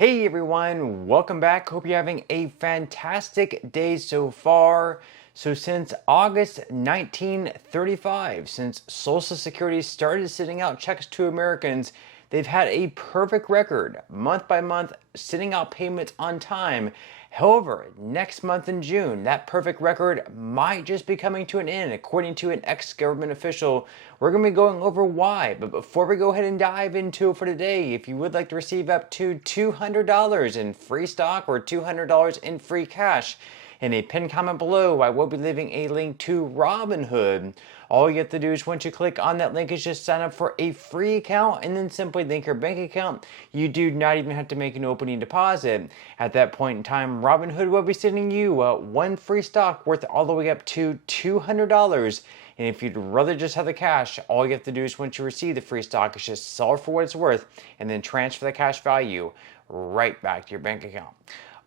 Hey everyone, welcome back. Hope you're having a fantastic day so far. So since August 1935, since Social Security started sending out checks to Americans, they've had a perfect record, month by month, sending out payments on time. However, next month in June, that perfect record might just be coming to an end, according to an ex-government official. We're going to be going over why, but before we go ahead and dive into it for today, if you would like to receive up to $200 in free stock or $200 in free cash, in a pinned comment below, I will be leaving a link to Robinhood. All you have to do is once you click on that link is just sign up for a free account and then simply link your bank account. You do not even have to make an opening deposit. At that point in time, Robinhood will be sending you one free stock worth all the way up to $200. And if you'd rather just have the cash, all you have to do is once you receive the free stock is just sell it for what it's worth and then transfer the cash value right back to your bank account.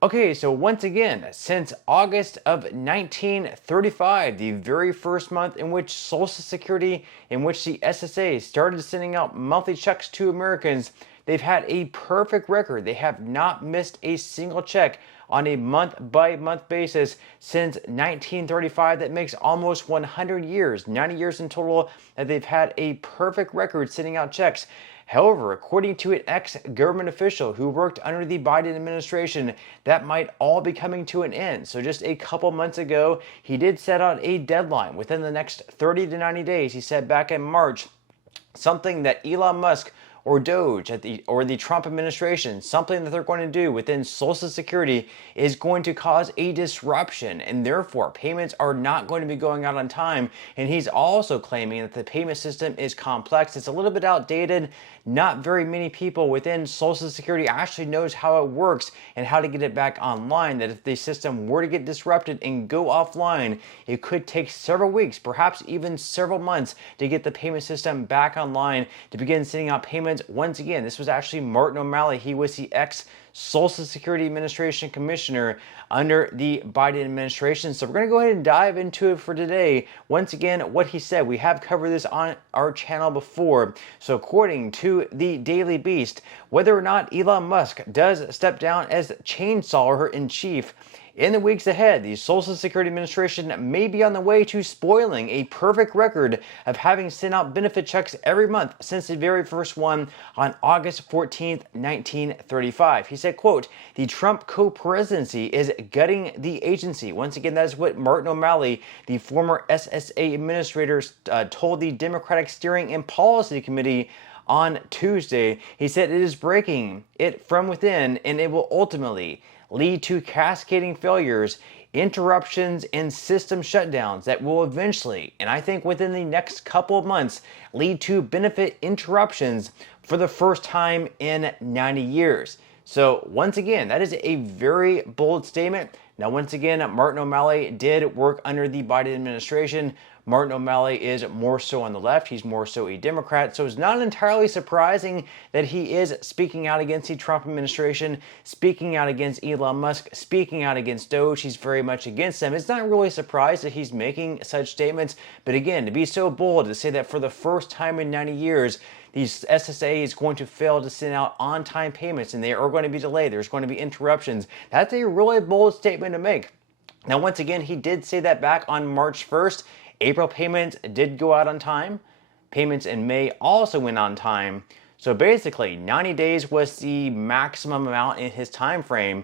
Okay, so once again, since August of 1935, the very first month in which Social Security, in which the SSA started sending out monthly checks to Americans, they've had a perfect record. They have not missed a single check on a month-by-month basis since 1935. That makes almost 100 years, 90 years in total, that they've had a perfect record sending out checks. However, according to an ex-government official who worked under the Biden administration, that might all be coming to an end. So just a couple months ago, he did set out a deadline within the next 30 to 90 days. He said back in March, something that Elon Musk or Doge or the Trump administration, something that they're going to do within Social Security is going to cause a disruption, and therefore payments are not going to be going out on time. And he's also claiming that the payment system is complex. It's a little bit outdated. Not very many people within Social Security actually knows how it works and how to get it back online. That if the system were to get disrupted and go offline, it could take several weeks, perhaps even several months to get the payment system back online to begin sending out payments. Once again, this was actually Martin O'Malley. He was the ex-Social Security Administration Commissioner under the Biden administration. So we're going to go ahead and dive into it for today. Once again, what he said, we have covered this on our channel before. So according to the Daily Beast, whether or not Elon Musk does step down as chainsawer-in-chief, in the weeks ahead, the Social Security Administration may be on the way to spoiling a perfect record of having sent out benefit checks every month since the very first one on August 14th, 1935. He said, quote, "The Trump co-presidency is gutting the agency." Once again, that is what Martin O'Malley, the former SSA administrator, told the Democratic Steering and Policy Committee on Tuesday. He said it is breaking it from within and it will ultimately lead to cascading failures, interruptions, and system shutdowns that will eventually, and I think within the next couple of months, lead to benefit interruptions for the first time in 90 years. So once again, that is a very bold statement. Now, once again, Martin O'Malley did work under the Biden administration. Martin O'Malley is more so on the left. He's more so a Democrat. So it's not entirely surprising that he is speaking out against the Trump administration, speaking out against Elon Musk, speaking out against Doge. He's very much against them. It's not really a surprise that he's making such statements. But again, to be so bold to say that for the first time in 90 years, the SSA is going to fail to send out on-time payments and they are going to be delayed. There's going to be interruptions. That's a really bold statement to make. Now, once again, he did say that back on March 1st. April payments did go out on time. Payments in May also went on time. So basically, 90 days was the maximum amount in his time frame.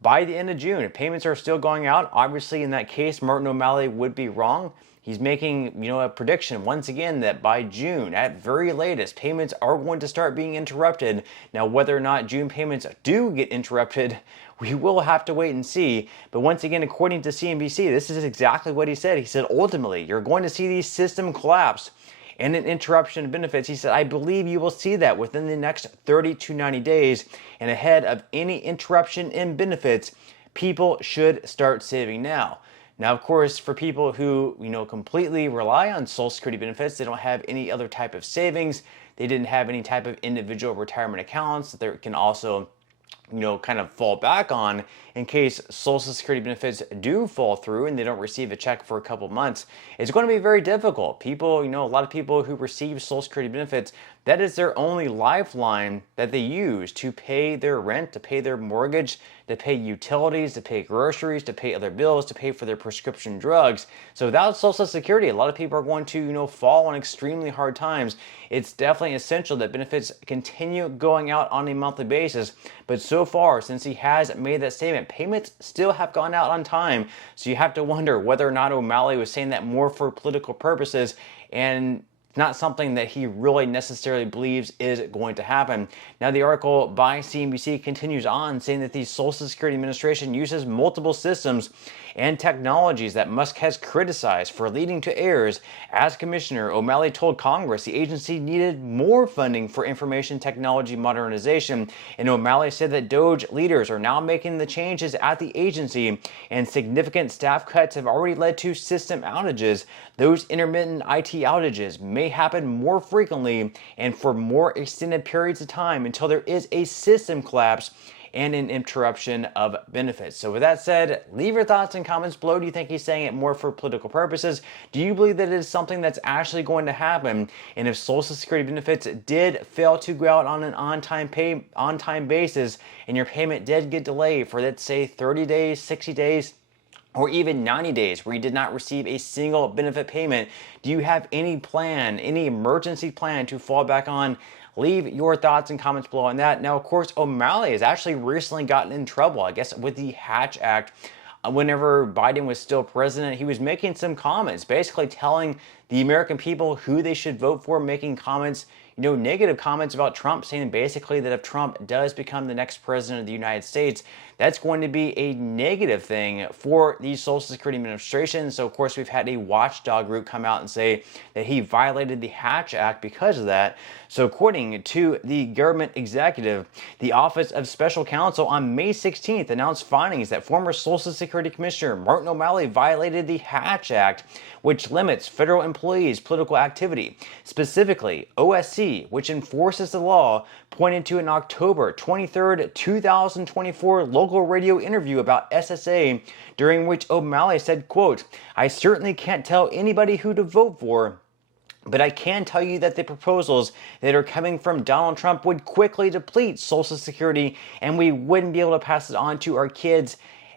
By the end of June, if payments are still going out, obviously in that case, Martin O'Malley would be wrong. He's making, a prediction once again that by June, at very latest, payments are going to start being interrupted. Now, whether or not June payments do get interrupted, we will have to wait and see. But once again, according to CNBC, this is exactly what he said. He said, ultimately, you're going to see the system collapse and an interruption of benefits. He said, I believe you will see that within the next 30 to 90 days. And ahead of any interruption in benefits, people should start saving now. Now, of course, for people who, completely rely on Social Security benefits, they don't have any other type of savings. They didn't have any type of individual retirement accounts that they can also, kind of fall back on in case Social Security benefits do fall through and they don't receive a check for a couple months. It's going to be very difficult. People, a lot of people who receive Social Security benefits, that is their only lifeline that they use to pay their rent, to pay their mortgage, to pay utilities, to pay groceries, to pay other bills, to pay for their prescription drugs. So without Social Security, a lot of people are going to, fall on extremely hard times. It's definitely essential that benefits continue going out on a monthly basis. But so far, since he has made that statement, payments still have gone out on time. So you have to wonder whether or not O'Malley was saying that more for political purposes and not something that he really necessarily believes is going to happen. Now, the article by CNBC continues on saying that the Social Security Administration uses multiple systems and technologies that Musk has criticized for leading to errors. As commissioner, O'Malley told Congress the agency needed more funding for information technology modernization, and O'Malley said that DOGE leaders are now making the changes at the agency, and significant staff cuts have already led to system outages. Those intermittent IT outages may happen more frequently and for more extended periods of time until there is a system collapse and an interruption of benefits. So with that said, leave your thoughts and comments below. Do you think he's saying it more for political purposes? Do you believe that it is something that's actually going to happen? And if Social Security benefits did fail to go out on an on-time basis, and your payment did get delayed for, let's say, 30 days, 60 days, or even 90 days where you did not receive a single benefit payment, do you have any plan, any emergency plan to fall back on? Leave your thoughts and comments below on that. Now, of course, O'Malley has actually recently gotten in trouble, I guess, with the Hatch Act. Whenever Biden was still president, he was making some comments, basically telling the American people who they should vote for, making comments, negative comments about Trump, saying basically that if Trump does become the next president of the United States, that's going to be a negative thing for the Social Security Administration. So, of course, we've had a watchdog group come out and say that he violated the Hatch Act because of that. So, according to the government executive, the Office of Special Counsel on May 16th announced findings that former Social Security Commissioner Martin O'Malley violated the Hatch Act, which limits federal employees' political activity. Specifically, OSC, which enforces the law, pointed to an October 23rd, 2024 local radio interview about SSA, during which O'Malley said, quote, "I certainly can't tell anybody who to vote for, but I can tell you that the proposals that are coming from Donald Trump would quickly deplete Social Security, and we wouldn't be able to pass it on to our kids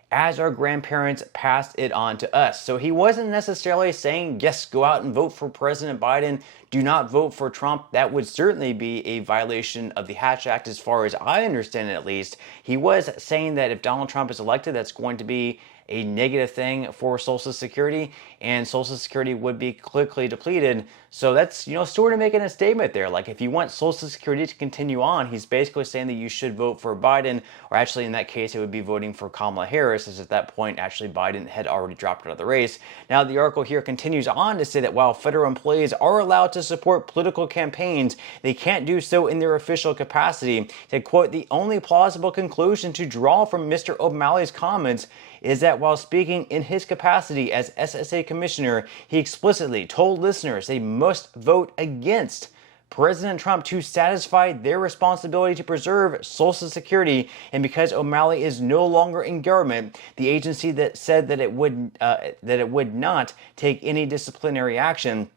as our grandparents passed it on to us." So he wasn't necessarily saying, yes, go out and vote for President Biden, do not vote for Trump. That would certainly be a violation of the Hatch Act as far as I understand it, at least. He was saying that if Donald Trump is elected, that's going to be a negative thing for Social Security, and Social Security would be quickly depleted. So that's, sort of making a statement there. Like, if you want Social Security to continue on, he's basically saying that you should vote for Biden, or actually in that case, it would be voting for Kamala Harris, as at that point, actually Biden had already dropped out of the race. Now, the article here continues on to say that while federal employees are allowed to support political campaigns, they can't do so in their official capacity. To quote, "The only plausible conclusion to draw from Mr. O'Malley's comments is that while speaking in his capacity as SSA commissioner, he explicitly told listeners they must vote against President Trump to satisfy their responsibility to preserve Social Security, and because O'Malley is no longer in government, the agency that said that it would not take any disciplinary action."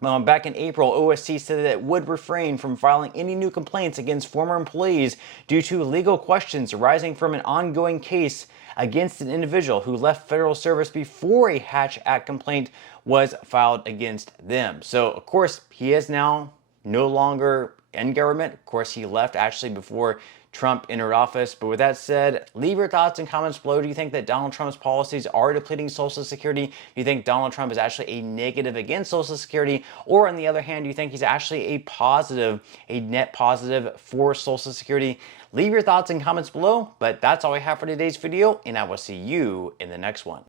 Back in April, OSC said that it would refrain from filing any new complaints against former employees due to legal questions arising from an ongoing case against an individual who left federal service before a Hatch Act complaint was filed against them. So, of course, he is now no longer in government. Of course, he left actually before Trump entered office. But with that said, leave your thoughts and comments below. Do you think that Donald Trump's policies are depleting Social Security? Do you think Donald Trump is actually a negative against Social Security? Or on the other hand, do you think he's actually a positive, a net positive for Social Security? Leave your thoughts and comments below. But that's all I have for today's video, and I will see you in the next one.